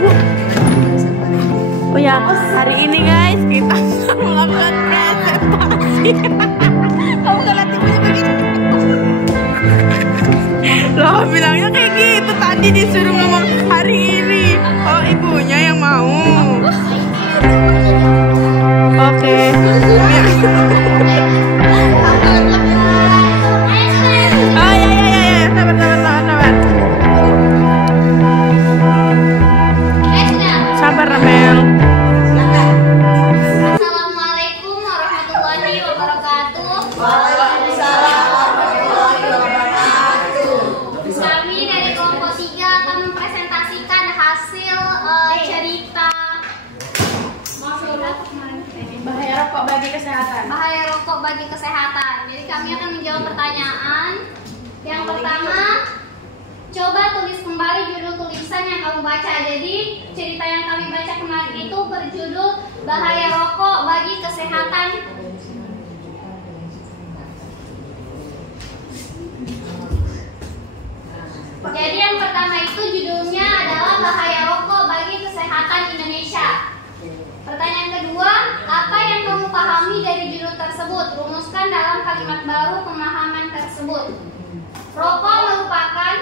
Bu? Oh ya, hari ini guys kita melakukan presentasi. Kamu gak lihat ibunya begitu? Loh, bilangnya kayak gitu tadi disuruh ngomong hari ini. Oh, ibunya yang mau. Oke. Oh ya, sabar. Sabar, Mel. Assalamualaikum warahmatullahi wabarakatuh. Waalaikumsalam warahmatullahi wabarakatuh. Kami dari kelompok 3 akan mempresentasikan hasil cerita Bahaya rokok bagi kesehatan. bahaya rokok bagi kesehatan. Jadi kami akan menjawab pertanyaan. Yang pertama, coba tulis kembali judul tulisan yang kamu baca. Jadi cerita yang kami baca kemarin itu berjudul bahaya rokok bagi kesehatan. Jadi yang pertama itu judulnya adalah bahaya rokok bagi kesehatan Indonesia. Pertanyaan kedua, apa yang kamu pahami dari judul tersebut? Rumuskan dalam kalimat baru pemahaman tersebut. Rokok merupakan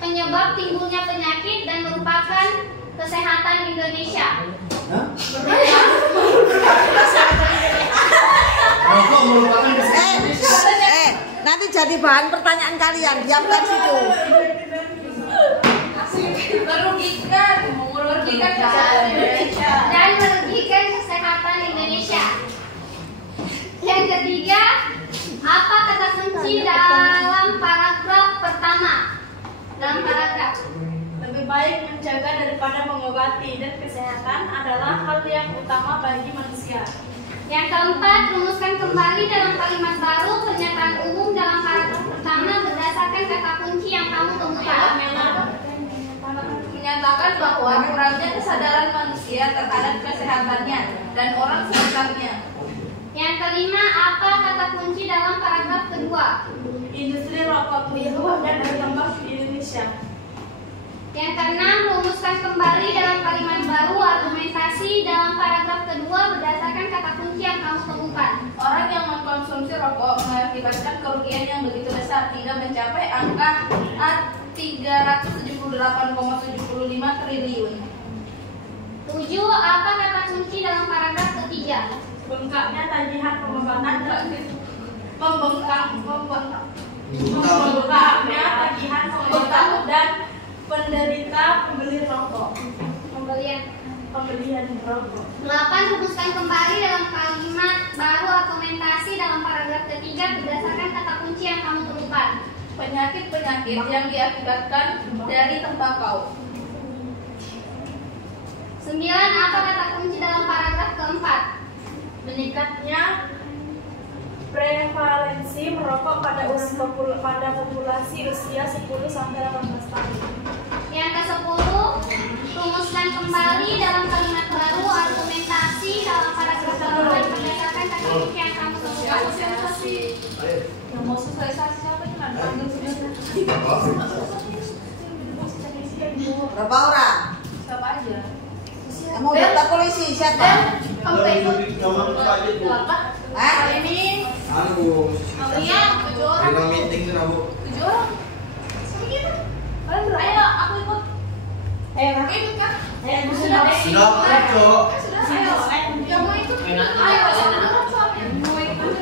penyebab timbulnya penyakit dan merupakan kesehatan Indonesia. Rokok merupakan kesehatan. Nanti jadi bahan pertanyaan kalian, diamkan situ. Merugikan kesehatan Indonesia. Dan merugikan kesehatan Indonesia. Yang ketiga, apa kata kunci dalam paragraf pertama? Dalam paragraf Lebih baik menjaga daripada mengobati, dan kesehatan adalah hal yang utama bagi manusia. yang keempat, rumuskan kembali dalam kalimat baru pernyataan umum dalam paragraf pertama berdasarkan kata kunci yang kamu temukan. Menyatakan bahwa kurangnya kesadaran manusia terhadap kesehatannya dan orang sekitarnya. Yang kelima, apa kata kunci dalam paragraf kedua? Industri rokok berubah dan berkembang di Indonesia. Yang keenam, rumuskan kembali dalam kalimat baru argumentasi dalam paragraf kedua berdasarkan kata kunci yang kamu temukan. Orang yang mengkonsumsi rokok mengakibatkan kerugian yang begitu besar hingga mencapai angka 378,75 triliun. 7. Apa kata kunci dalam paragraf ketiga? Bengkaknya tagihan pengobatan dan membengkaknya tagihan pengobatan dan penderita pembeli rokok. Pembelian rokok. 8. Rumuskan kembali dalam kalimat baru argumentasi dalam paragraf ketiga berdasarkan kata kunci yang kamu temukan. Penyakit-penyakit yang diakibatkan dari tembakau. 9. Apa kata kunci dalam paragraf keempat? Meningkatnya prevalensi merokok pada populasi usia 10 sampai 18 tahun. Yang ke-10, rumuskan kembali dalam kalimat baru argumentasi dalam paragraf keempat berdasarkan kata kunci yang kamu temukan. Yang mau sosialisasi siapa nih? Berapa orang? Siapa aja? Yang mau daftar polisi siapa? Kamu ikut? Kali ini Iya, 7 orang. Meeting tuh, Bu. 7 orang. Ayo, aku ikut. Ayo, ikut kan? Sudah, Cok. Ayo, yang mau ikut. Ayo, mau ikut.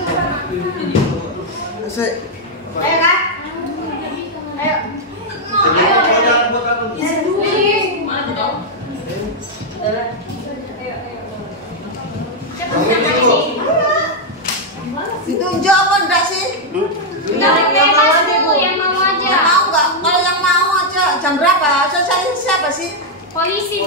Ayo Kak. Ayo. Jangan buat aku. Mana tuh? Ditunjuk apa enggak sih? yang mau Yang aja. mau enggak? Kalau yang mau aja jam berapa? Sosialis siapa sih? Polisi.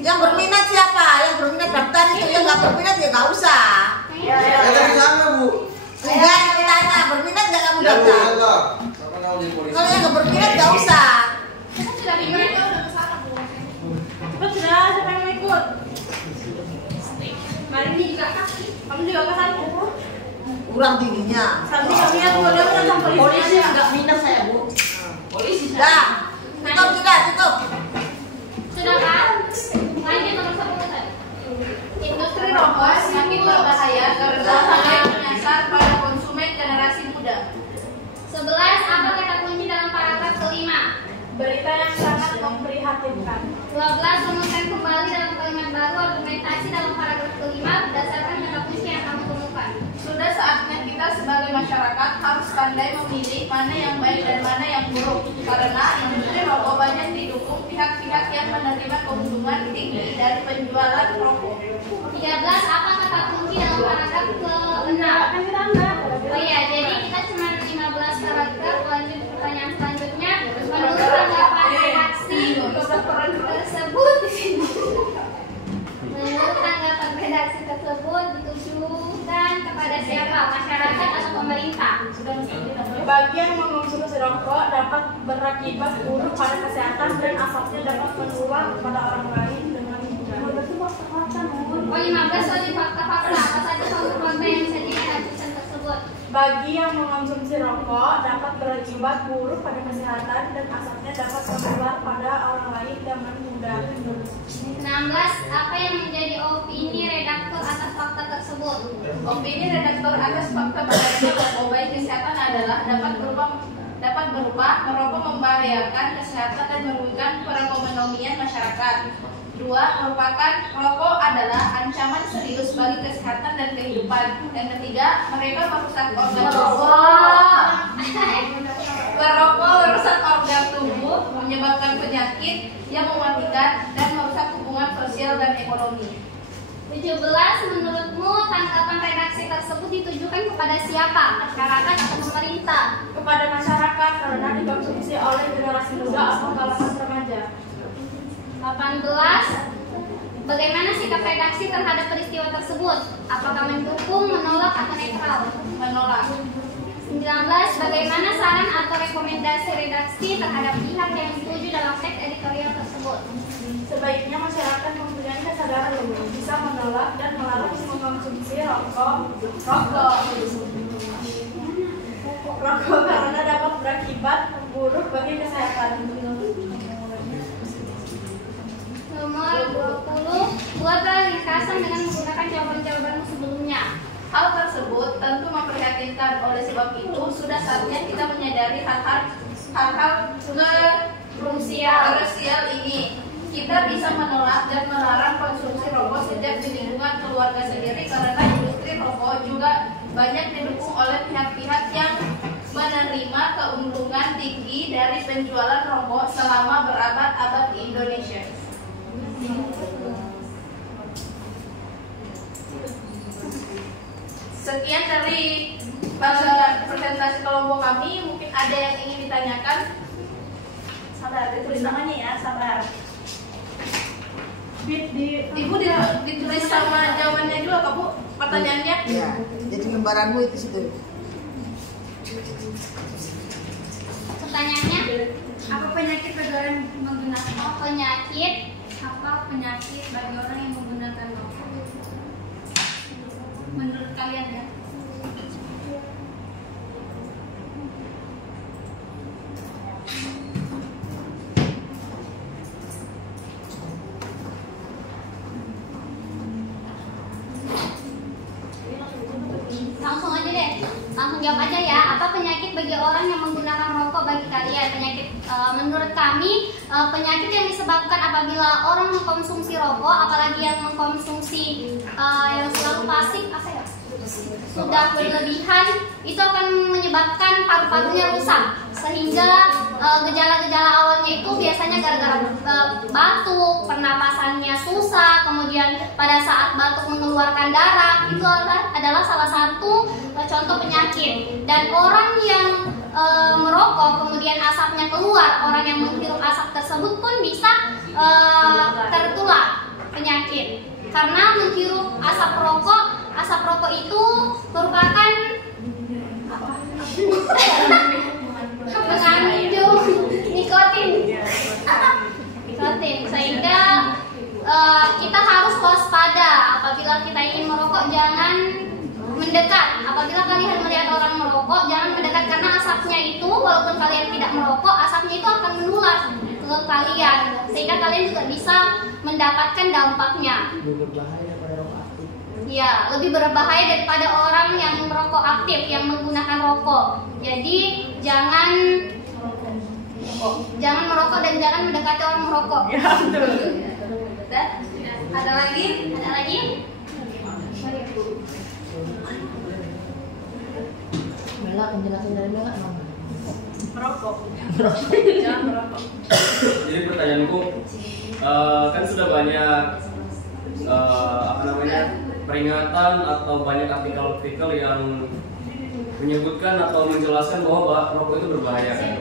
Yang berminat siapa? Yang berminat daftar itu, yang nggak berminat ya nggak usah. Dari sana, Bu. Enggak, yang ditanya berminat nggak kamu daftar? Siapa tahu di polisi. Kalau yang nggak berminat nggak usah. Kita sudah bingung. Cepat sudah, siapa yang mau ikut? Mari ini juga kasih. Kamu juga ke sana. Kurang tingginya. Santi kami yang dua dia menang polisi. nggak minat saya Bu. Polisi. Dah, tutup sudah, tutup. Sudah kan? Lanjut nomor 10. Industri rokok semakin berbahaya karena hanya menyasar pada konsumen generasi muda. 11. Apa kata kunci dalam paragraf kelima? Berita yang sangat memprihatinkan. 12. Rumuskan kembali dalam kalimat baru argumentasi dalam paragraf kelima berdasarkan kata kunci yang kamu temukan. Sudah saatnya kita sebagai masyarakat harus pandai memilih mana yang baik dan mana yang buruk. Karena industri rokok banyak didukung pihak-pihak yang menerima keuntungan tinggi dari penjualan rokok. 13. Apa kata kunci dalam paragraf ke-6? Oh iya, jadi kita cuma 15 paragraf. Lanjut pertanyaan selanjutnya. Menurut tanggapan redaksi tersebut menurut tanggapan redaksi tersebut ditujukan kepada siapa? Masyarakat atau pemerintah? Bagi yang mengonsumsi rokok dapat berakibat buruk pada kesehatan dan asapnya dapat menular kepada orang lain dengan mudah. Oh 15. Soal fakta-fakta. Apa saja fakta-fakta yang bisa dilihat tulisan tersebut? Bagi yang mengonsumsi rokok dapat berakibat buruk pada kesehatan dan asapnya dapat menular pada orang lain dengan mudah. 16. Apa yang menjadi opini redaktor atas fakta tersebut? Opini redaktor atas fakta bahayanya rokok baik kesehatan adalah dapat berupa merokok membahayakan kesehatan dan merugikan perekonomian masyarakat. 2. Merupakan rokok adalah ancaman serius bagi kesehatan dan kehidupan. Yang ketiga, mereka merusak organ tubuh. Merokok merusak organ tubuh, menyebabkan penyakit yang mematikan dan merusak hubungan sosial dan ekonomi. 17. Menurutmu tanggapan redaksi tersebut ditujukan kepada siapa? Masyarakat atau pemerintah? Kepada masyarakat karena dikonsumsi oleh generasi muda atau kalangan remaja. 18. Bagaimana sikap redaksi terhadap peristiwa tersebut? Apakah mendukung, menolak, atau netral? Menolak. 19. Bagaimana saran atau rekomendasi redaksi terhadap pihak yang setuju dalam teks editorial tersebut? Sebaiknya masyarakat mempunyai kesadaran untuk bisa menolak dan melarang mengkonsumsi rokok karena dapat berakibat buruk bagi kesehatan. Nomor 20. Buatlah ringkasan dengan menggunakan jawaban-jawabanmu sebelumnya. Hal tersebut tentu memprihatinkan. Oleh sebab itu sudah saatnya kita menyadari hal-hal krusial ini. Kita bisa menolak dan melarang konsumsi rokok sejak di lingkungan keluarga sendiri karena industri rokok juga banyak didukung oleh pihak-pihak yang menerima keuntungan tinggi dari penjualan rokok selama berabad-abad di Indonesia. Sekian dari presentasi kelompok kami. Mungkin ada yang ingin ditanyakan. Sabar, ditulis namanya ya, sabar. Ibu ditulis sama jawabannya juga, Kak Bu, pertanyaannya? Iya, jadi lembaranmu itu situ. Pertanyaannya, Apa penyakit bagi orang yang menggunakan rokok? penyakit Apa penyakit bagi orang yang menggunakan rokok? Menurut kalian ya? langsung aja deh, langsung jawab aja ya. Apa penyakit bagi orang yang menggunakan rokok bagi kalian? Penyakit menurut kami penyakit yang disebabkan apabila orang mengkonsumsi rokok, apalagi yang mengkonsumsi yang selalu pasif, apa ya? Sudah berlebihan, itu akan menyebabkan paru-parunya rusak, sehingga gejala-gejala awalnya itu biasanya gara-gara batuk, pernapasannya susah, kemudian pada saat batuk mengeluarkan darah, itu adalah salah satu contoh penyakit. Dan orang yang merokok kemudian asapnya keluar, orang yang menghirup asap tersebut pun bisa tertular penyakit karena menghirup asap rokok itu merupakan mengandung nikotin, sehingga kita harus waspada apabila kita ingin merokok. Jangan mendekat. Apabila kalian melihat orang merokok, jangan mendekat karena asapnya itu, walaupun kalian tidak merokok, asapnya itu akan menular ke kalian, sehingga kalian juga bisa mendapatkan dampaknya. Ya, lebih berbahaya daripada orang yang merokok aktif, yang menggunakan rokok. Jadi jangan merokok dan jangan mendekati orang merokok. Ya, betul. Ada lagi? Ada lagi? Mela, penjelasan dari Mela Merokok. Jangan merokok. Jadi pertanyaanku, kan sudah banyak peringatan atau banyak artikel-artikel yang menyebutkan atau menjelaskan bahwa rokok itu berbahaya kan?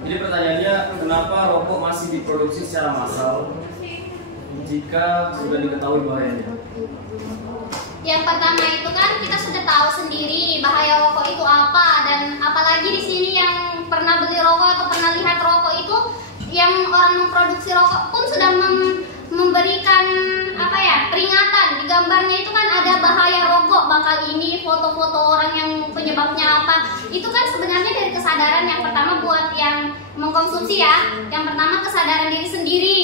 Jadi pertanyaannya, kenapa rokok masih diproduksi secara massal jika sudah diketahui bahayanya? Yang pertama itu kan kita sudah tahu sendiri bahaya rokok itu apa, dan apalagi di sini yang pernah beli rokok atau pernah lihat rokok itu, yang orang memproduksi rokok pun sudah memberikan peringatan. Di gambarnya itu kan ada bahaya rokok, bakal ini, foto-foto orang yang penyebabnya apa. Itu kan sebenarnya dari kesadaran yang pertama buat yang mengkonsumsi ya. Yang pertama kesadaran diri sendiri.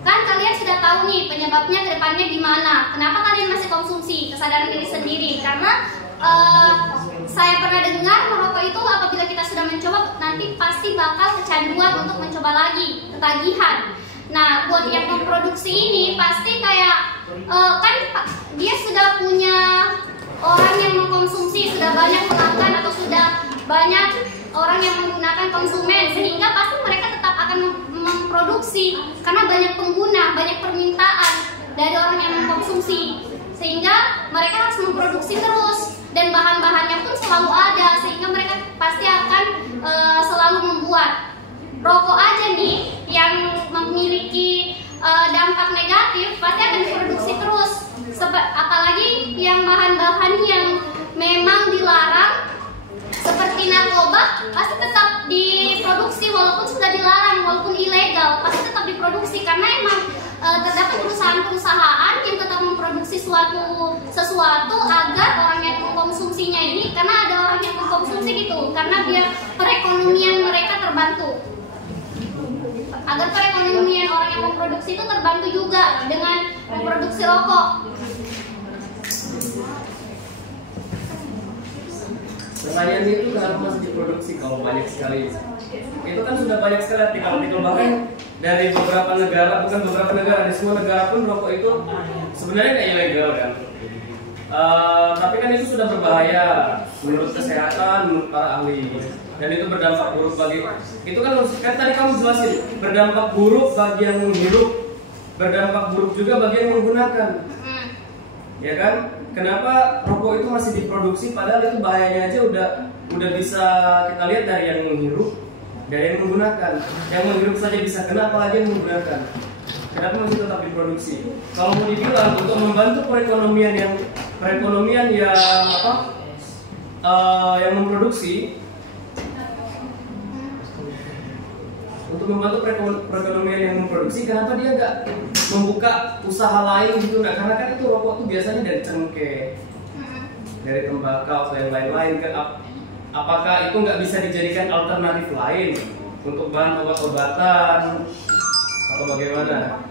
Kan kalian sudah tahu nih penyebabnya ke depannya gimana. Kenapa kalian masih konsumsi? Kesadaran diri sendiri. Karena saya pernah dengar merokok itu apabila kita sudah mencoba nanti pasti bakal kecanduan untuk mencoba lagi, ketagihan. Nah, buat yang memproduksi ini pasti kayak kan dia sudah punya orang yang mengkonsumsi, sudah banyak pelanggan atau sudah banyak orang yang menggunakan konsumen, sehingga pasti mereka tetap akan memproduksi karena banyak pengguna, banyak permintaan dari orang yang mengkonsumsi, sehingga mereka harus memproduksi terus dan bahan-bahannya pun selalu ada, sehingga mereka pasti akan selalu membuat. Rokok aja nih yang memiliki dampak negatif pasti akan diproduksi terus. Apalagi yang bahan-bahan yang memang dilarang seperti narkoba pasti tetap diproduksi walaupun sudah dilarang, walaupun ilegal pasti tetap diproduksi karena emang terdapat perusahaan-perusahaan yang tetap memproduksi sesuatu agar orang yang mengkonsumsinya ini, karena ada orang yang mengkonsumsi gitu, karena biar perekonomian mereka terbantu. Agar perekonomian orang yang memproduksi itu terbantu juga dengan memproduksi rokok. Pertanyaannya itu kenapa masih diproduksi kalau banyak sekali? Itu kan sudah banyak sekali artikel-artikel, bahkan dari beberapa negara, bukan beberapa negara, di semua negara pun rokok itu sebenarnya kayak ilegal kan. Tapi kan itu sudah berbahaya menurut kesehatan, menurut para ahli, dan itu berdampak buruk bagi, itu kan tadi kamu jelasin, berdampak buruk bagi yang menghirup, berdampak buruk juga bagi yang menggunakan, ya kan? Kenapa rokok itu masih diproduksi padahal itu bahayanya aja udah bisa kita lihat dari yang menghirup, dari yang menggunakan. Yang menghirup saja bisa kena, apalagi yang menggunakan. Kenapa masih tetap diproduksi? Kalau mau dibilang untuk membantu perekonomian yang yang memproduksi, untuk membantu perekonomian yang memproduksi, kenapa dia nggak membuka usaha lain gitu? Nggak, karena kan itu rokok tuh biasanya dari cengkeh, dari tembakau atau yang lain-lain. Apakah itu nggak bisa dijadikan alternatif lain untuk bahan obat-obatan atau bagaimana?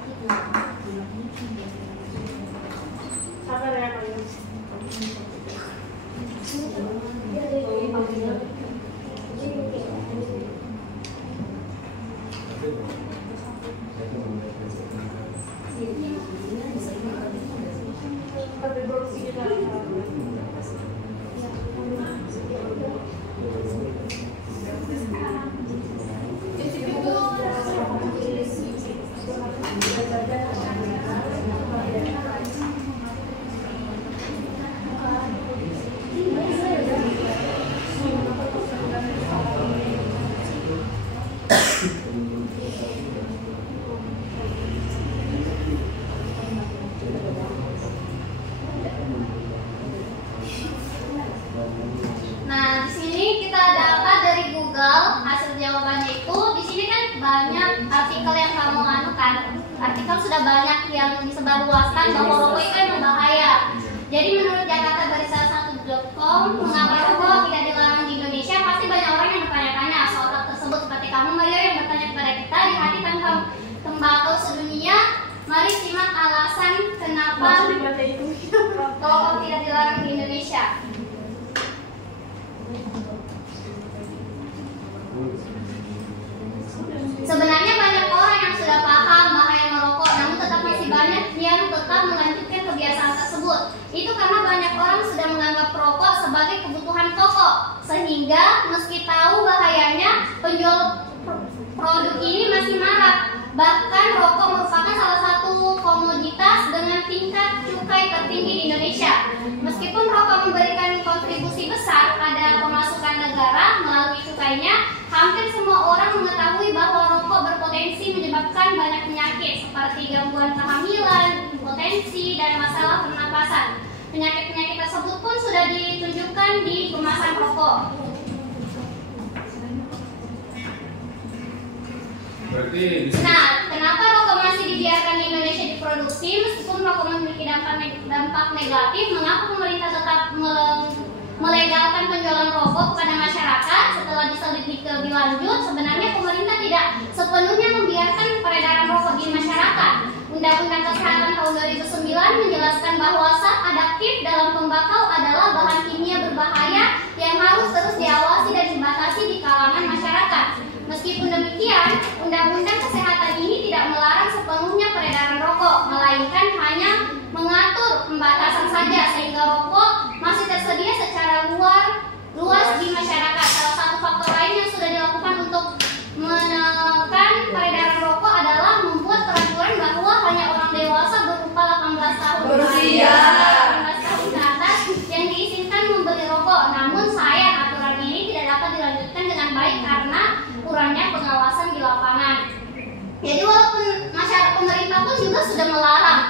Nah, di sini kita dapat dari Google hasil jawabannya itu. Di sini kan banyak artikel yang kamu anukan. Artikel sudah banyak yang disebarluaskan bahwa rokok itu emang bahaya. Jadi menurut jakartabarisal1.com, mengapa rokok tidak dilarang di Indonesia? Pasti banyak orang yang bertanya-tanya soal hal tersebut. Seperti kamu, Mario, yang bertanya Sehingga meski tahu bahayanya, penjual produk ini masih marak. Bahkan rokok merupakan salah satu komoditas dengan tingkat cukai tertinggi di Indonesia. Meskipun rokok memberikan kontribusi besar pada pemasukan negara melalui cukainya, hampir semua orang mengetahui bahwa rokok berpotensi menyebabkan banyak penyakit seperti gangguan kehamilan, impotensi, dan masalah pernapasan. Penyakit-penyakit tersebut pun sudah ditunjukkan di kemasan rokok. Nah, kenapa rokok masih dibiarkan di Indonesia diproduksi meskipun rokok memiliki dampak negatif? Mengapa pemerintah tetap melegalkan penjualan rokok kepada masyarakat? Setelah diselidiki lebih lanjut, sebenarnya pemerintah tidak sepenuhnya membiarkan peredaran rokok di masyarakat. Undang-Undang Kesehatan tahun 2009 menjelaskan bahwa zat adaptif dalam tembakau adalah bahan kimia berbahaya yang harus terus diawasi dan dibatasi di kalangan masyarakat. Meskipun demikian, Undang-Undang Kesehatan ini tidak melarang sepenuhnya peredaran rokok, melainkan hanya mengatur pembatasan saja sehingga rokok masih tersedia secara luas di masyarakat. Salah satu faktor lain yang sudah dilakukan untuk menekan peredaran rokok adalah membuat peraturan bahwa hanya orang dewasa berupa 18 tahun ke atas yang diizinkan membeli rokok. Namun sayang, aturan ini tidak dapat dilanjutkan dengan baik karena kurangnya pengawasan di lapangan. Jadi walaupun masyarakat pemerintah pun juga sudah melarang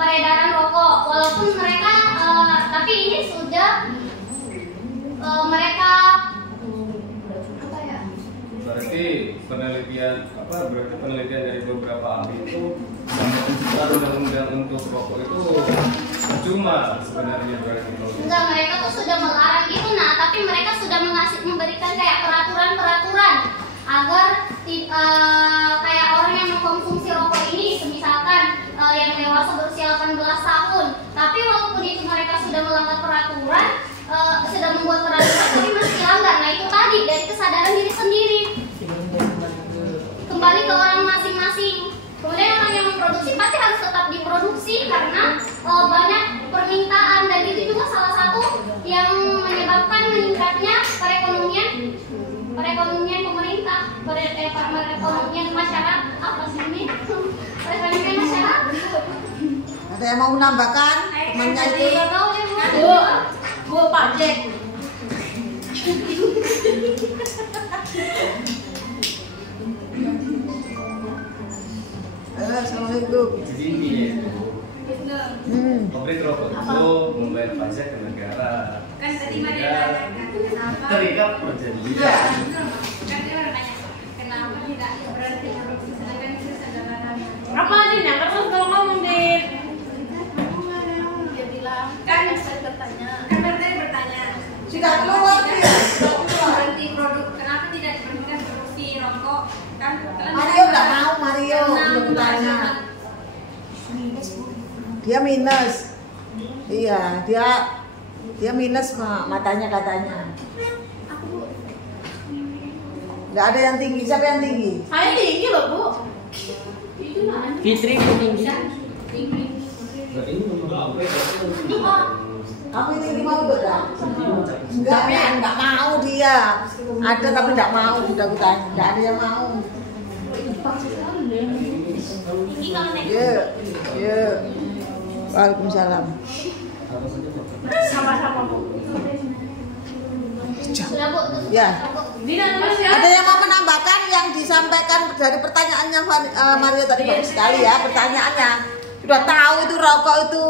peredaran rokok, walaupun mereka tapi ini sudah mereka berarti penelitian dari beberapa ahli itu sampai undang-undang untuk rokok itu cuma sebenarnya berarti enggak, mereka tuh sudah melarang gitu. Nah, tapi mereka sudah memberikan kayak peraturan agar kayak orang yang mengkonsumsi rokok ini, misalkan yang dewasa berusia 18 tahun. Tapi walaupun itu mereka sudah melanggar peraturan, sudah membuat peraturan tapi masih langgar. Nah, itu tadi dari kesadaran diri sendiri. Kembali ke orang masing-masing. Kemudian orang yang memproduksi pasti harus tetap diproduksi karena banyak permintaan, dan itu juga salah satu yang menyebabkan meningkatnya perekonomian pemerintah, perekonomian masyarakat. Apa sih ini? Perekonomian masyarakat. Ada yang mau menambahkan? Temannya itu. Bu, Pak Jack. Assalamualaikum. Jadi intinya itu pabrik rokok itu membayar pajak ke negara. Kan tadi Maria Sehingga terikat perjanjian. kan dia orang nanya kenapa tidak berhenti produksi sedangkan itu sederhana. Apa nih? Terus kalau ngomong deh. Dia bilang kan saya bertanya. Kan bertanya Sudah keluar dia. berhenti produk, kenapa tidak diberhentikan produksi rokok? Kan Mario nggak mau, Mario udah bertanya. Dia minus. Iya, dia minus matanya katanya. Nggak ada yang tinggi. Siapa yang tinggi? Saya tinggi loh, Bu. Fitri tinggi. Nah, ini memang Kamu ini mau enggak? Enggak mau dia. Ada tapi enggak mau, sudah aku tanya. Enggak ada yang mau. tinggi kalau naik. Ya. Waalaikumsalam. Sama-sama, Bu. Sudah, Bu. Ya. Dina terus ya. Ada yang mau menambahkan yang disampaikan dari pertanyaannya Mario tadi? Bagus sekali ya pertanyaannya. Sudah tahu itu rokok itu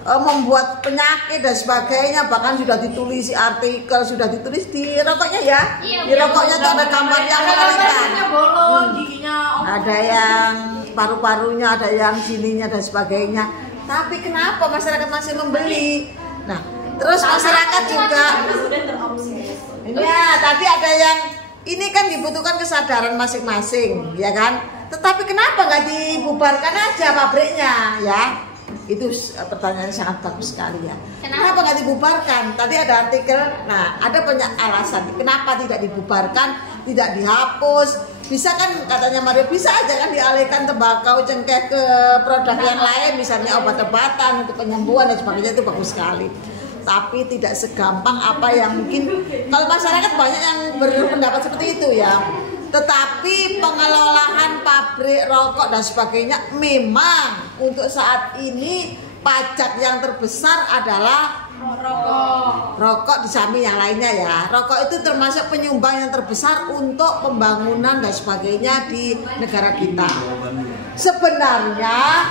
membuat penyakit dan sebagainya, bahkan sudah ditulis artikel, sudah ditulis di rokoknya ya. Iya, Di rokoknya tuh ada gambar yang mengerikan. bolong, giginya Ada yang paru-parunya, ada yang sininya dan sebagainya. Tapi kenapa masyarakat masih membeli? Nah, terus masyarakat juga. Ya, tapi ada yang ini kan dibutuhkan kesadaran masing-masing, ya kan? Tetapi kenapa nggak dibubarkan aja pabriknya, ya? Itu pertanyaan sangat bagus sekali ya. Kenapa nggak dibubarkan? Tadi ada artikel, nah ada banyak alasan. Kenapa tidak dibubarkan, tidak dihapus? Bisa kan katanya Mario, bisa aja kan dialihkan tembakau cengkeh ke produk yang lain, misalnya obat-obatan untuk penyembuhan dan sebagainya, itu bagus sekali. tapi tidak segampang apa yang mungkin kalau masyarakat banyak yang berpendapat seperti itu ya. Tetapi pengelolaan pabrik rokok dan sebagainya memang untuk saat ini pajak yang terbesar adalah rokok di samping yang lainnya ya. Rokok itu termasuk penyumbang yang terbesar untuk pembangunan dan sebagainya di negara kita. Sebenarnya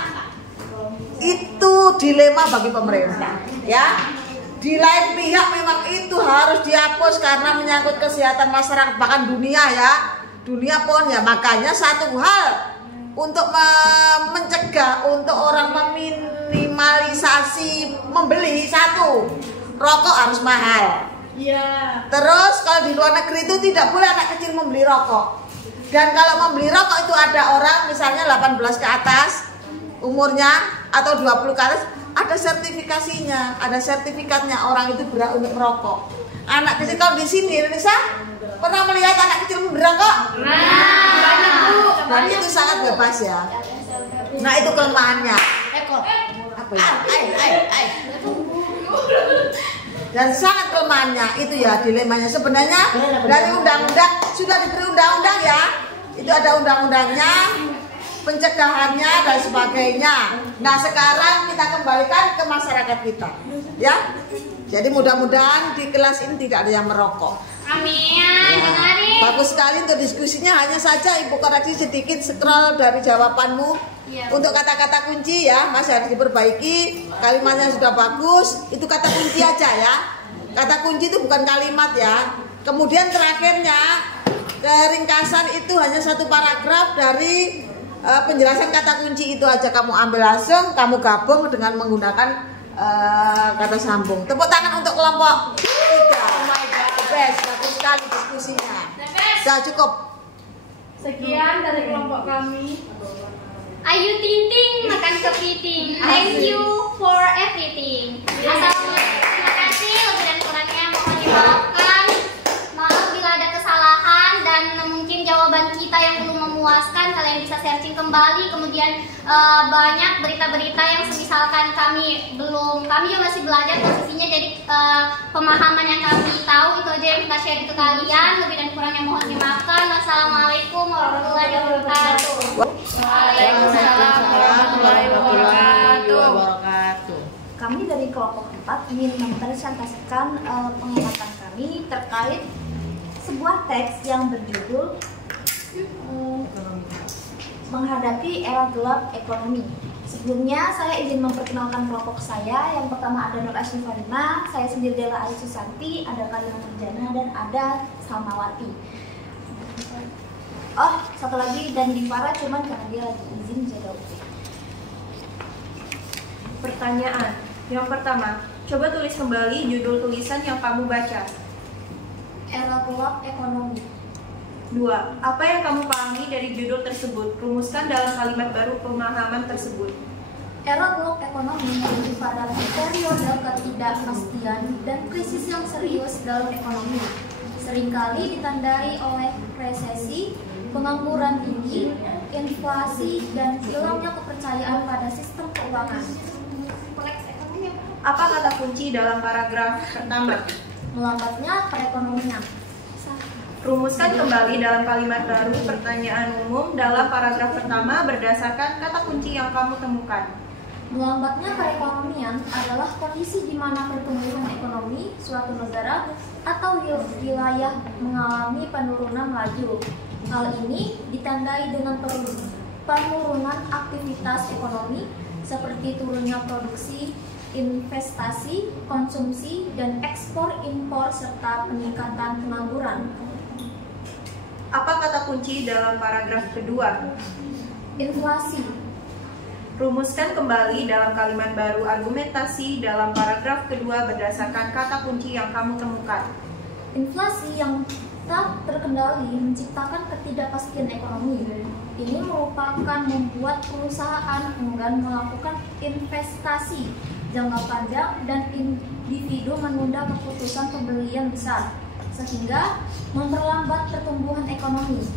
itu dilema bagi pemerintah ya. Di lain pihak memang itu harus dihapus karena menyangkut kesehatan masyarakat bahkan dunia ya. Dunia pun ya, makanya satu hal untuk mencegah untuk orang meminimalisasi membeli, satu, rokok harus mahal. Iya. Terus kalau di luar negeri itu tidak boleh anak kecil membeli rokok. Dan kalau membeli rokok itu ada orang misalnya 18 ke atas umurnya atau 20 ke atas, ada sertifikasinya, ada sertifikatnya orang itu berhak untuk merokok. Anak kecil kalau di sini Indonesia pernah melihat anak kecil membeli rokok? Banyak Bu. Dan itu sangat bebas ya. Nah itu kelemahannya. Apa ya? Dan sangat kelemahannya itu ya dilemanya sebenarnya dari undang-undang sudah diberi undang-undang ya. Itu ada undang-undangnya, pencegahannya dan sebagainya. Nah sekarang kita kembalikan ke masyarakat kita, ya. Jadi mudah-mudahan di kelas ini tidak ada yang merokok. Amin. Ya, bagus sekali untuk diskusinya. Hanya saja Ibu koreksi sedikit scroll dari jawabanmu. Ya. Untuk kata-kata kunci ya masih harus diperbaiki. Kalimatnya sudah bagus. Itu kata kunci aja ya. Kata kunci itu bukan kalimat ya. Kemudian terakhirnya ringkasan itu hanya satu paragraf dari penjelasan kata kunci itu aja. Kamu ambil langsung, kamu gabung dengan menggunakan kata sambung. Tepuk tangan untuk kelompok 3. Best, bagus sekali diskusinya. Sudah cukup. Sekian dari kelompok kami. Ayu Tinting makan kepiting. Thank you for everything. Assalamualaikum. Terima kasih. Lebih dan kurangnya mohon dimaafkan. Maaf bila ada kesalahan dan mungkin jawaban kita yang belum memuaskan. Kalian bisa searching kembali. Kemudian banyak berita-berita yang semisalkan kami juga masih belajar posisinya. Jadi pemahaman yang kami tahu itu aja yang kita share ke kalian. Lebih dan kurangnya mohon dimaafkan. Wassalamualaikum warahmatullahi wabarakatuh. Waalaikumsalam warahmatullahi wabarakatuh. Kami dari kelompok 4 ingin mempresentasikan pengamatan kami terkait sebuah teks yang berjudul Menghadapi Era Gelap Ekonomi. Sebelumnya saya izin memperkenalkan kelompok saya. Yang pertama ada Nur Asni Farina, saya sendiri Dela Ayu Susanti, ada Kalina Murjana dan ada Salmawati. Oh, satu lagi dan Divara, cuman karena dia lagi izin jaga UP. Pertanyaan. Yang pertama, coba tulis kembali judul tulisan yang kamu baca. Era Gelap Ekonomi. 2. Apa yang kamu pahami dari judul tersebut? Rumuskan dalam kalimat baru pemahaman tersebut. Era gelap ekonomi merujuk pada periode ketidakpastian dan krisis yang serius dalam ekonomi. Seringkali ditandai oleh resesi, pengangguran tinggi, inflasi, dan hilangnya kepercayaan pada sistem keuangan. Apa kata kunci dalam paragraf pertama? Melambatnya perekonomian. Rumuskan kembali dalam kalimat baru pertanyaan umum dalam paragraf pertama berdasarkan kata kunci yang kamu temukan. Melambatnya perekonomian adalah kondisi di mana pertumbuhan ekonomi suatu negara atau wilayah mengalami penurunan laju. Hal ini ditandai dengan penurunan aktivitas ekonomi seperti turunnya produksi, investasi, konsumsi, dan ekspor-impor serta peningkatan pengangguran. Apa kata kunci dalam paragraf kedua? Inflasi. Rumuskan kembali dalam kalimat baru argumentasi dalam paragraf kedua berdasarkan kata kunci yang kamu temukan. Inflasi yang tak terkendali menciptakan ketidakpastian ekonomi. Ini merupakan membuat perusahaan enggan melakukan investasi jangka panjang dan individu menunda keputusan pembelian besar, sehingga memperlambat pertumbuhan ekonomi.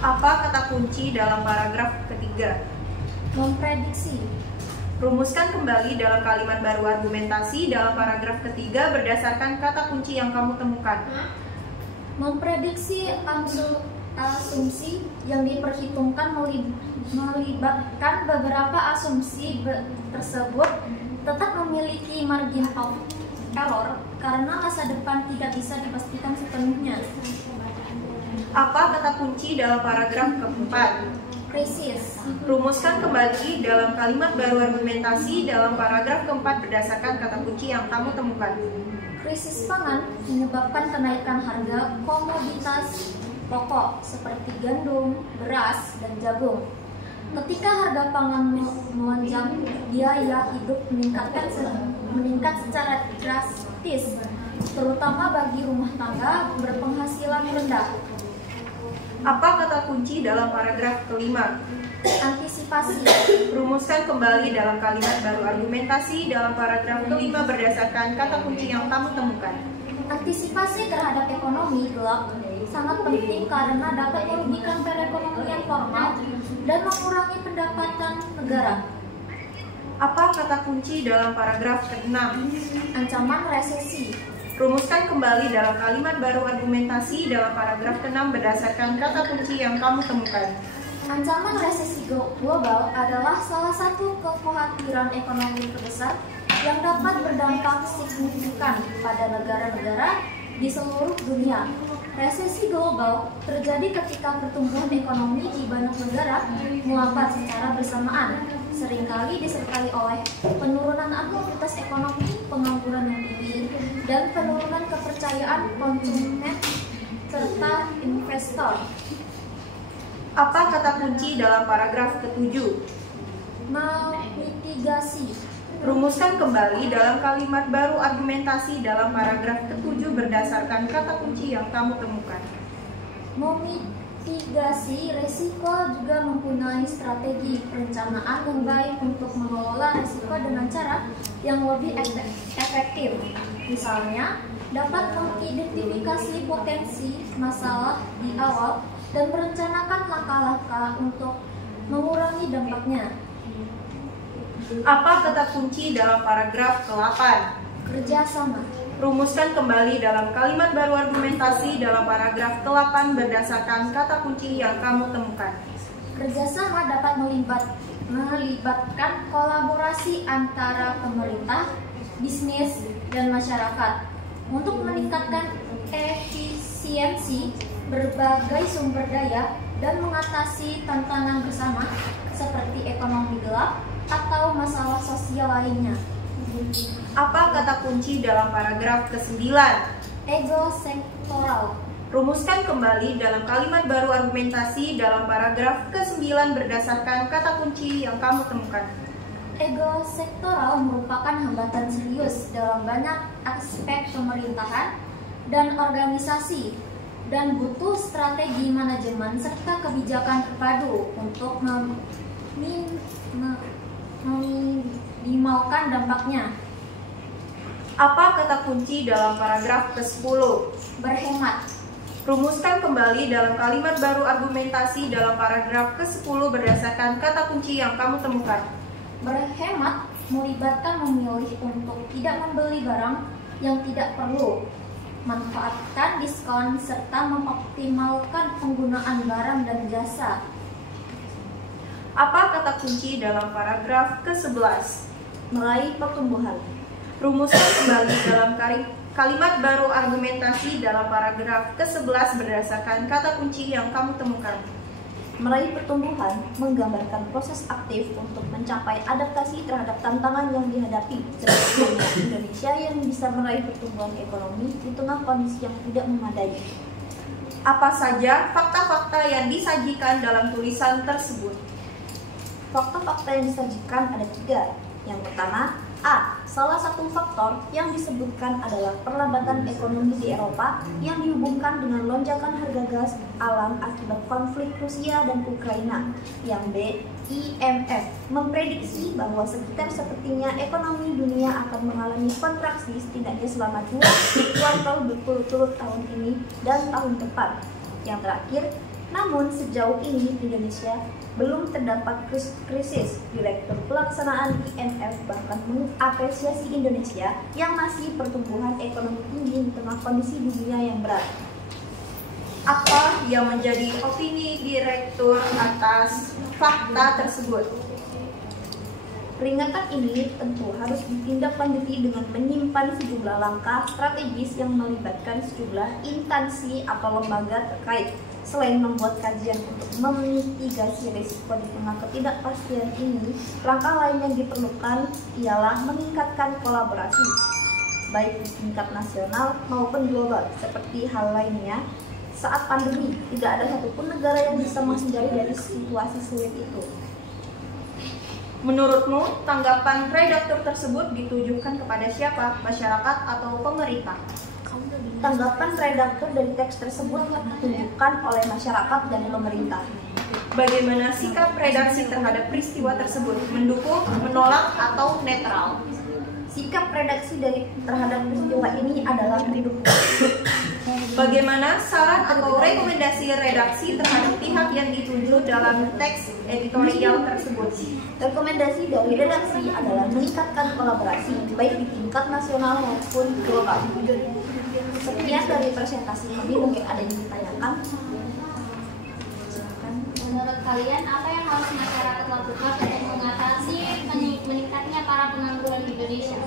Apa kata kunci dalam paragraf ketiga? Memprediksi. Rumuskan kembali dalam kalimat baru argumentasi dalam paragraf ketiga berdasarkan kata kunci yang kamu temukan. Memprediksi asumsi yang diperhitungkan melibatkan beberapa asumsi tersebut tetap memiliki margin of error karena masa depan tidak bisa dipastikan sepenuhnya. Apa kata kunci dalam paragraf keempat? Krisis. Rumuskan kembali dalam kalimat baru argumentasi dalam paragraf keempat berdasarkan kata kunci yang kamu temukan. Krisis pangan menyebabkan kenaikan harga komoditas pokok seperti gandum, beras, dan jagung. Ketika harga pangan melonjak, biaya hidup meningkat secara drastis, terutama bagi rumah tangga berpenghasilan rendah. Apa kata kunci dalam paragraf kelima? Antisipasi. Rumuskan kembali dalam kalimat baru argumentasi dalam paragraf kelima berdasarkan kata kunci yang kamu temukan. Antisipasi terhadap ekonomi gelap sangat penting karena dapat merugikan perekonomian formal dan mengurangi pendapatan negara. Apa kata kunci dalam paragraf ke-6? Ancaman resesi. Rumuskan kembali dalam kalimat baru argumentasi dalam paragraf ke-6 berdasarkan kata kunci yang kamu temukan. Ancaman resesi global adalah salah satu kekhawatiran ekonomi terbesar yang dapat berdampak signifikan pada negara-negara di seluruh dunia. Resesi global terjadi ketika pertumbuhan ekonomi di banyak negara melambat secara bersamaan, seringkali disertai oleh penurunan aktivitas ekonomi, pengangguran yang tinggi, dan penurunan kepercayaan konsumen serta investor. Apa kata kunci dalam paragraf ke-7? Mitigasi. Rumuskan kembali dalam kalimat baru argumentasi dalam paragraf ke-7 berdasarkan kata kunci yang kamu temukan. Memitigasi resiko juga mempunyai strategi perencanaan yang baik untuk mengelola resiko dengan cara yang lebih efektif. Misalnya, dapat mengidentifikasi potensi masalah di awal dan merencanakan langkah-langkah untuk mengurangi dampaknya. Apa kata kunci dalam paragraf ke-8? Kerjasama. Rumuskan kembali dalam kalimat baru argumentasi dalam paragraf ke-8 berdasarkan kata kunci yang kamu temukan. Kerjasama dapat melibatkan kolaborasi antara pemerintah, bisnis, dan masyarakat untuk meningkatkan efisiensi berbagai sumber daya dan mengatasi tantangan bersama seperti ekonomi gelap atau masalah sosial lainnya. Apa kata kunci dalam paragraf ke-9? Ego sektoral. Rumuskan kembali dalam kalimat baru argumentasi dalam paragraf ke-9 berdasarkan kata kunci yang kamu temukan. Ego sektoral merupakan hambatan serius dalam banyak aspek pemerintahan dan organisasi dan butuh strategi manajemen serta kebijakan terpadu untuk meminimalkan dampaknya. Apa kata kunci dalam paragraf ke-10? Berhemat. Rumuskan kembali dalam kalimat baru argumentasi dalam paragraf ke-10 berdasarkan kata kunci yang kamu temukan. Berhemat melibatkan memilih untuk tidak membeli barang yang tidak perlu, manfaatkan diskon, serta mengoptimalkan penggunaan barang dan jasa. Apa kata kunci dalam paragraf ke-11? Meraih pertumbuhan. Rumuskan kembali dalam kalimat baru argumentasi dalam paragraf ke-11 berdasarkan kata kunci yang kamu temukan. Meraih pertumbuhan menggambarkan proses aktif untuk mencapai adaptasi terhadap tantangan yang dihadapi, seperti Indonesia yang bisa meraih pertumbuhan ekonomi di tengah kondisi yang tidak memadai. Apa saja fakta-fakta yang disajikan dalam tulisan tersebut? Fakta-fakta yang disajikan ada 3. Yang pertama, A. Salah satu faktor yang disebutkan adalah perlambatan ekonomi di Eropa yang dihubungkan dengan lonjakan harga gas alam akibat konflik Rusia dan Ukraina. Yang B. IMF memprediksi bahwa sekitar sepertinya ekonomi dunia akan mengalami kontraksi setidaknya selama 2 kuartal berturut-turut tahun ini dan tahun depan. Yang terakhir, Namun sejauh ini di Indonesia belum terdapat krisis. Direktur Pelaksanaan IMF bahkan mengapresiasi Indonesia yang masih pertumbuhan ekonomi tinggi di tengah kondisi dunia yang berat. Apa yang menjadi opini Direktur atas fakta tersebut? Peringatan ini tentu harus ditindaklanjuti dengan menyimpan sejumlah langkah strategis yang melibatkan sejumlah instansi atau lembaga terkait. Selain membuat kajian untuk memitigasi risiko di tengah ketidakpastian ini, langkah lain yang diperlukan ialah meningkatkan kolaborasi, baik di tingkat nasional maupun global. Seperti hal lainnya, saat pandemi, tidak ada satupun negara yang bisa menghindari dari situasi sulit itu. Menurutmu, tanggapan redaktur tersebut ditujukan kepada siapa? Masyarakat atau pemerintah? Tanggapan redaktur dari teks tersebut ditujukan oleh masyarakat dan pemerintah. Bagaimana sikap redaksi terhadap peristiwa tersebut? Mendukung, menolak, atau netral? Sikap redaksi terhadap peristiwa ini adalah mendukung. Bagaimana saran atau rekomendasi redaksi terhadap pihak yang dituju dalam teks editorial tersebut? Rekomendasi dari redaksi adalah meningkatkan kolaborasi baik di tingkat nasional maupun global. Sekian dari presentasi kami, mungkin ada yang ditanyakan. Menurut kalian, apa yang harus masyarakat lakukan untuk mengatasi meningkatnya para pengangguran di Indonesia?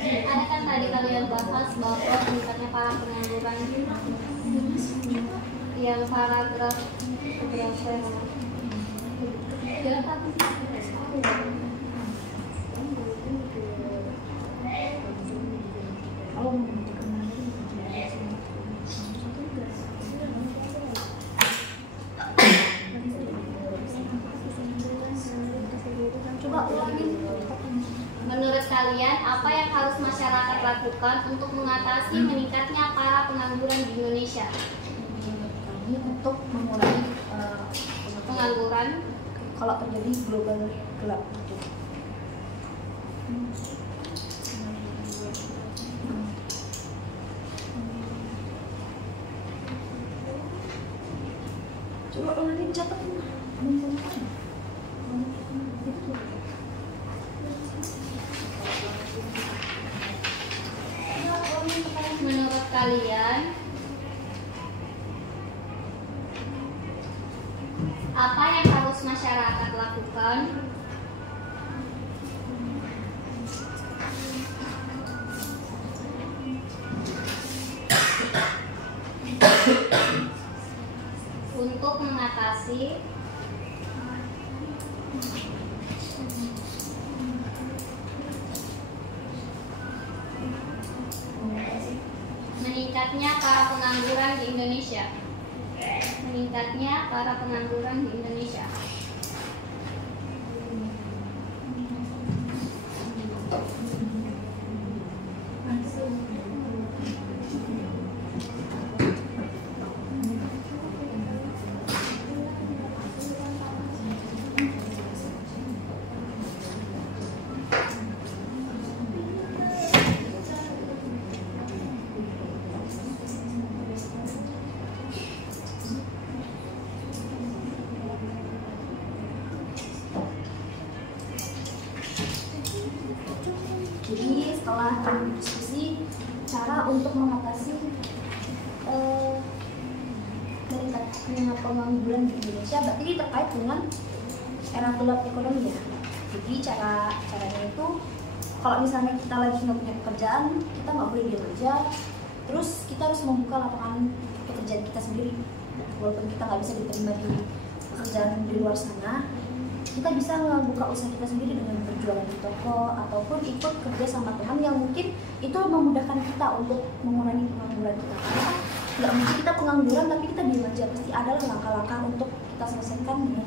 Ada kan tadi kalian bahas bahwa meningkatnya para pengangguran yang paragraf berapa ya? Coba ulangin. Menurut kalian, apa yang harus masyarakat lakukan untuk mengatasi meningkatnya para pengangguran di Indonesia? Ini untuk mengurangi Pengangguran kalau terjadi global gelap. Coba ulangin, catat. menurut kalian, apa yang harus masyarakat lakukan untuk mengatasi meningkatnya para pengangguran di Indonesia? Meningkatnya para pengangguran di Indonesia. Jadi setelah diskusi cara untuk mengatasi meningkatnya pengangguran di Indonesia, berarti ini terkait dengan era gelap ekonomi ya. Jadi caranya itu kalau misalnya kita lagi nggak punya pekerjaan, kita nggak boleh diam aja. Terus kita harus membuka lapangan pekerjaan kita sendiri. Walaupun kita nggak bisa diterima di pekerjaan di luar sana, kita bisa membuka usaha kita sendiri dengan berjualan di toko ataupun ikut kerja sama teman yang mungkin itu memudahkan kita untuk mengurangi pengangguran kita. Karena nggak mungkin kita pengangguran tapi kita diam aja, pasti ada langkah-langkah untuk kita selesaikan dengan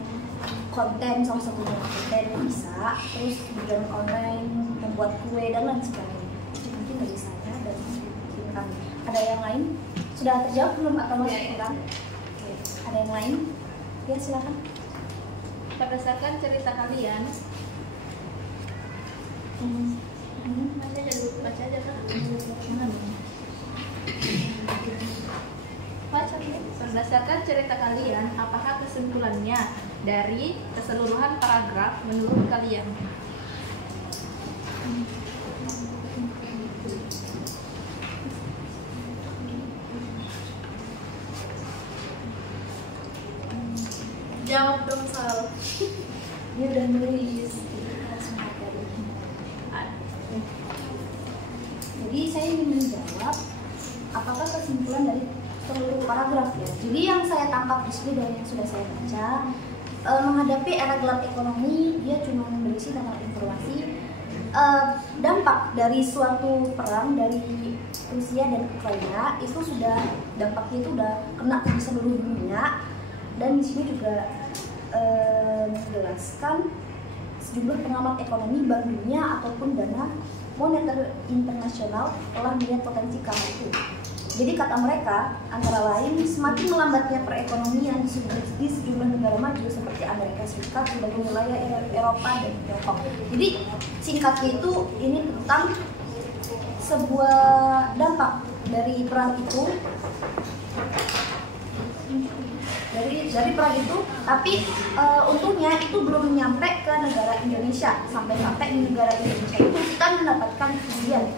konten, salah satunya konten bisa, terus jualan online, membuat kue dan lain sebagainya. Itu mungkin dari saya dan kami. Ada yang lain? Sudah terjawab belum atau masih kurang? Oke. Ada yang lain? Ya silakan. Berdasarkan cerita kalian, baca aja kan? Baca nih. Berdasarkan cerita kalian, apakah kesimpulannya dari keseluruhan paragraf menurut kalian? Jawab dong, Sal. Dia udah nulis. Jadi saya ingin menjawab apakah kesimpulan dari seluruh paragraf ya. Jadi yang saya tangkap di sini dari yang sudah saya baca, menghadapi era gelap ekonomi, dia cuma berisi tentang informasi dampak dari suatu perang dari Rusia dan Ukraina itu sudah dampaknya itu udah kena ke seluruh dunia. Dan di sini juga menjelaskan sejumlah pengamat ekonomi Bank Dunia ataupun Dana Moneter Internasional telah melihat potensi ke arah itu. Jadi kata mereka, antara lain semakin melambatnya perekonomian di sejumlah negara maju seperti Amerika Serikat, sebagai wilayah Eropa dan Tiongkok. Jadi singkatnya itu ini tentang sebuah dampak dari perang itu. Dari perang itu, tapi untungnya itu belum nyampe ke negara Indonesia. Sampai di negara Indonesia itu kita mendapatkan kerugian.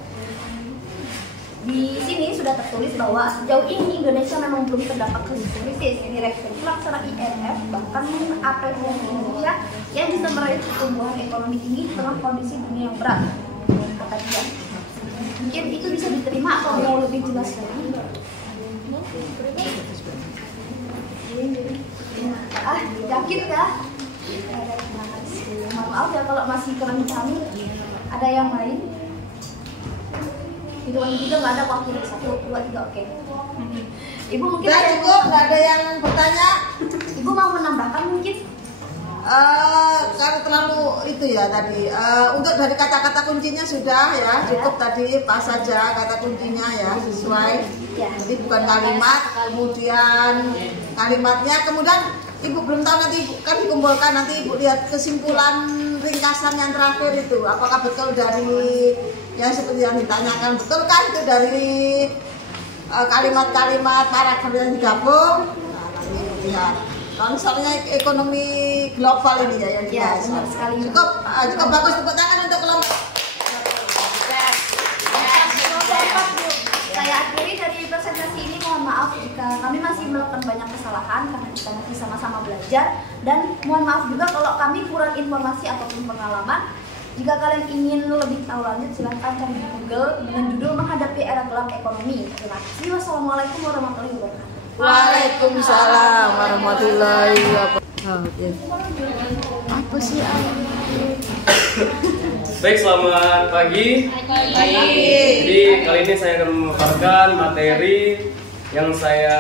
Di sini sudah tertulis bahwa sejauh ini Indonesia memang belum terdampak krisis. Direktur Pelaksana IMF bahkan mengapresiasi Indonesia yang bisa meraih pertumbuhan ekonomi tinggi di tengah kondisi dunia yang berat. Kata dia, mungkin itu bisa diterima kalau mau lebih jelas lagi. Yakin kah? Maaf ya kalau masih kurang dipahami. Ada yang lain? Hitungan juga nggak ada waktu. 1, 2, 3, oke. Ibu mungkin Udah cukup, nggak ada yang bertanya. Ibu mau menambahkan mungkin? Kalau terlalu itu ya tadi. Untuk dari kata-kata kuncinya sudah ya, cukup tadi pas saja kata kuncinya ya sesuai. Ya. Jadi bukan kalimat, kemudian kalimatnya, kemudian ibu belum tahu nanti ibu kan dikumpulkan, nanti ibu lihat kesimpulan ringkasan yang terakhir itu apakah betul dari yang seperti yang ditanyakan, betulkah itu dari kalimat-kalimat paragraf yang digabung. Nah, nanti ibu lihat. Konselnya ekonomi global ini ya yang dibahas. Ya, benar sekali. Cukup bagus, tepuk tangan untuk kelompok. Saya akhiri dari presentasi ini, mohon maaf jika kami masih melakukan banyak kesalahan karena kita masih sama-sama belajar, dan mohon maaf juga kalau kami kurang informasi ataupun pengalaman. Jika kalian ingin lebih tahu lanjut silahkan cari di Google dengan judul Menghadapi Era Gelap Ekonomi. Terima kasih. Wassalamualaikum warahmatullahi wabarakatuh. Waalaikumsalam warahmatullahi wabarakatuh. Apa sih? Baik, selamat pagi. Jadi kali ini saya akan memaparkan materi yang saya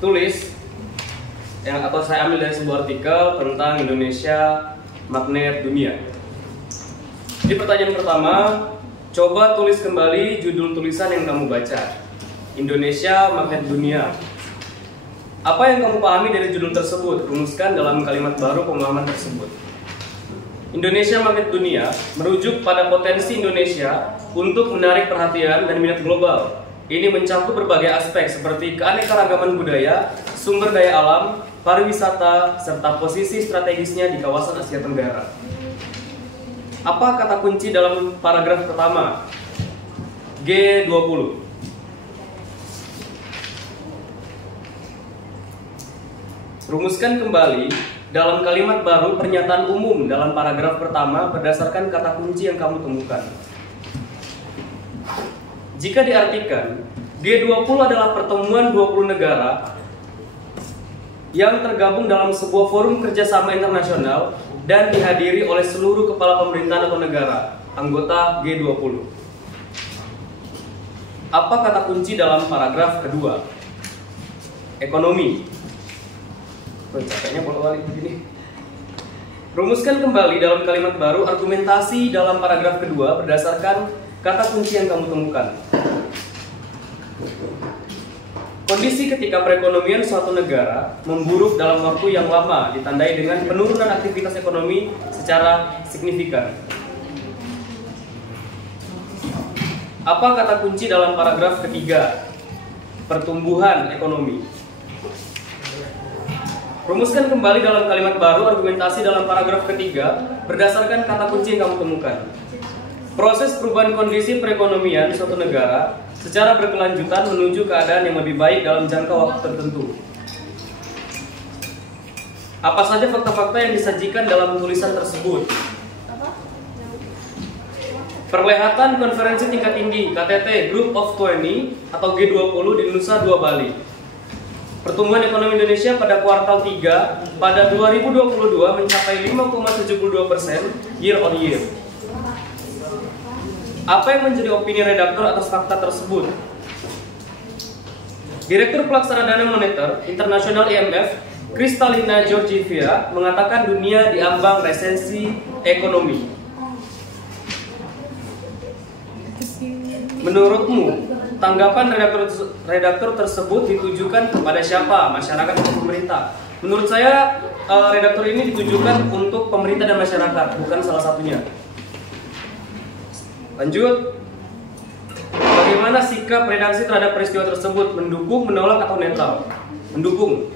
tulis atau saya ambil dari sebuah artikel tentang Indonesia Magnet Dunia. Di pertanyaan pertama, coba tulis kembali judul tulisan yang kamu baca. Indonesia Magnet Dunia. Apa yang kamu pahami dari judul tersebut? Rumuskan dalam kalimat baru pemahaman tersebut. Indonesia Magnet Dunia merujuk pada potensi Indonesia untuk menarik perhatian dan minat global. Ini mencakup berbagai aspek seperti keanekaragaman budaya, sumber daya alam, pariwisata, serta posisi strategisnya di kawasan Asia Tenggara. Apa kata kunci dalam paragraf pertama? G20. Rumuskan kembali dalam kalimat baru pernyataan umum dalam paragraf pertama berdasarkan kata kunci yang kamu temukan. Jika diartikan, G20 adalah pertemuan 20 negara yang tergabung dalam sebuah forum kerjasama internasional dan dihadiri oleh seluruh kepala pemerintahan atau negara anggota G20. Apa kata kunci dalam paragraf kedua? Ekonomi. Capeknya bolak-balik begini. Rumuskan kembali dalam kalimat baru argumentasi dalam paragraf kedua berdasarkan kata kunci yang kamu temukan. Kondisi ketika perekonomian suatu negara memburuk dalam waktu yang lama ditandai dengan penurunan aktivitas ekonomi secara signifikan. Apa kata kunci dalam paragraf ketiga? pertumbuhan ekonomi. Rumuskan kembali dalam kalimat baru argumentasi dalam paragraf ketiga berdasarkan kata kunci yang kamu temukan. Proses perubahan kondisi perekonomian suatu negara secara berkelanjutan menuju keadaan yang lebih baik dalam jangka waktu tertentu. Apa saja fakta-fakta yang disajikan dalam tulisan tersebut? Perlehatan konferensi tingkat tinggi KTT Group of 20 atau G20 di Nusa Dua Bali. Pertumbuhan ekonomi Indonesia pada kuartal 3 pada 2022 mencapai 5,72% year on year. Apa yang menjadi opini redaktur atas fakta tersebut? Direktur Pelaksana Dana Moneter Internasional IMF, Kristalina Georgieva, mengatakan dunia diambang resesi ekonomi. Menurutmu, tanggapan redaktur tersebut ditujukan kepada siapa? Masyarakat atau pemerintah? Menurut saya, redaktur ini ditujukan untuk pemerintah dan masyarakat, bukan salah satunya. Lanjut. Bagaimana sikap redaksi terhadap peristiwa tersebut? Mendukung, menolak, atau netral? Mendukung.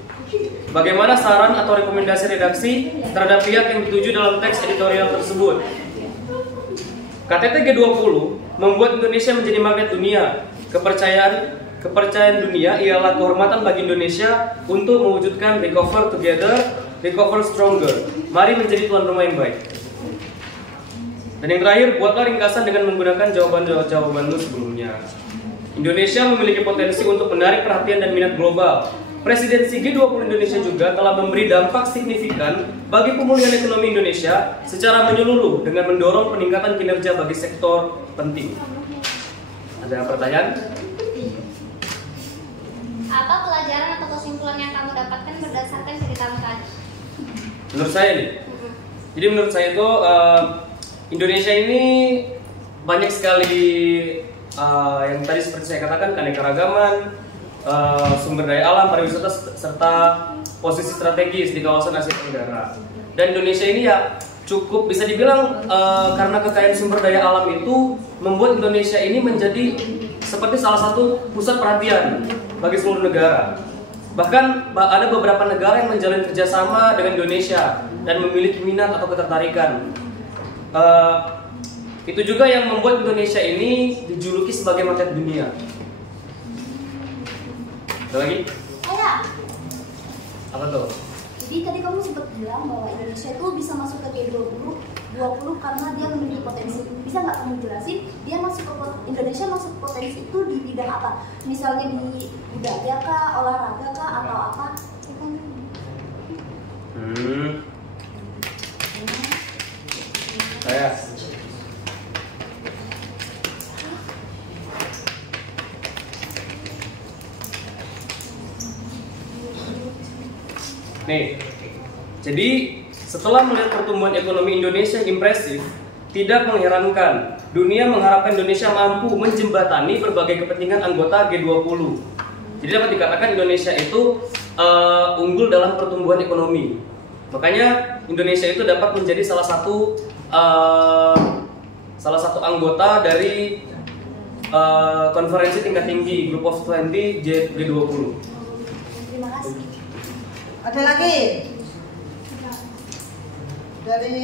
Bagaimana saran atau rekomendasi redaksi terhadap pihak yang dituju dalam teks editorial tersebut? KTT G20 membuat Indonesia menjadi magnet dunia. Kepercayaan dunia ialah kehormatan bagi Indonesia untuk mewujudkan recover together, recover stronger. Mari menjadi tuan rumah yang baik. Dan yang terakhir, buatlah ringkasan dengan menggunakan jawaban-jawabanmu sebelumnya. Indonesia memiliki potensi untuk menarik perhatian dan minat global. Presidensi G20 Indonesia juga telah memberi dampak signifikan bagi pemulihan ekonomi Indonesia secara menyeluruh dengan mendorong peningkatan kinerja bagi sektor penting. Ada pertanyaan? Apa pelajaran atau kesimpulan yang kamu dapatkan berdasarkan ceritamu tadi? Menurut saya nih, jadi menurut saya itu Indonesia ini banyak sekali yang tadi seperti saya katakan, keanekaragaman, sumber daya alam, pariwisata, serta posisi strategis di kawasan Asia Tenggara. Dan Indonesia ini ya cukup bisa dibilang karena kekayaan sumber daya alam itu membuat Indonesia ini menjadi seperti salah satu pusat perhatian bagi seluruh negara. Bahkan ada beberapa negara yang menjalin kerjasama dengan Indonesia dan memiliki minat atau ketertarikan. Itu juga yang membuat Indonesia ini dijuluki sebagai magnet dunia. Ada lagi? Saya. Apa tuh? Jadi tadi kamu sempat bilang bahwa Indonesia itu bisa masuk ke G20 karena dia memiliki potensi. Bisa nggak kamu jelasin dia Indonesia masuk potensi itu di bidang apa? Misalnya di budaya kah, olahraga kah, atau apa? Saya. Nih, jadi setelah melihat pertumbuhan ekonomi Indonesia yang impresif, tidak mengherankan dunia mengharapkan Indonesia mampu menjembatani berbagai kepentingan anggota G20. Jadi dapat dikatakan Indonesia itu unggul dalam pertumbuhan ekonomi. Makanya Indonesia itu dapat menjadi salah satu anggota dari konferensi tingkat tinggi Group of 20 G20. Terima kasih. Ada lagi dari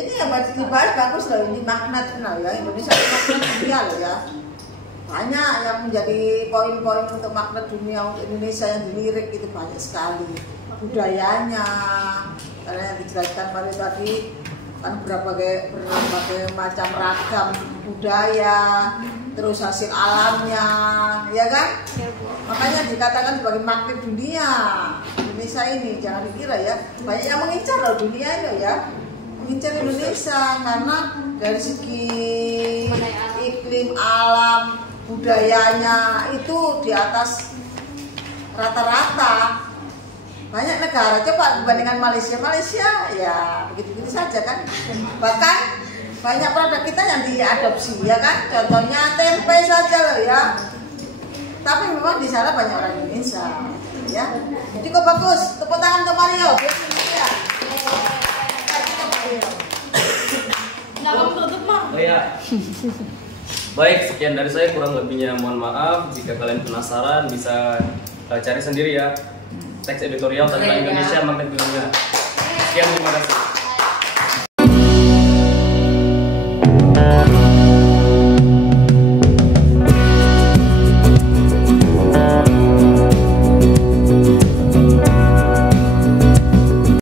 ini yang dibahas bagus loh, ini magnet kenal ya, Indonesia magnet dunia loh ya. Banyak yang menjadi poin-poin untuk magnet dunia untuk Indonesia yang dilirik itu banyak sekali. Budayanya, karena yang dijelaskan pada tadi kan berbagai macam ragam budaya, terus hasil alamnya, ya kan? Makanya dikatakan sebagai magnet dunia. Indonesia ini jangan dikira ya, banyak yang mengincar loh dunia itu ya, mengincar Indonesia karena dari segi iklim, alam, budayanya itu di atas rata-rata. Banyak negara, coba dibandingkan Malaysia ya begitu-begitu saja kan. Bahkan banyak produk kita yang diadopsi ya kan, contohnya tempe saja loh ya. Tapi memang di sana banyak orang Indonesia ya. Cukup bagus, tepuk tangan untuk Mario biar Indonesia. Nggak mau tutup mah. Oh ya. Baik, sekian dari saya, kurang lebihnya mohon maaf. Jika kalian penasaran bisa cari sendiri ya teks editorial tentang Indonesia magnet dunia. Sekian, terima kasih.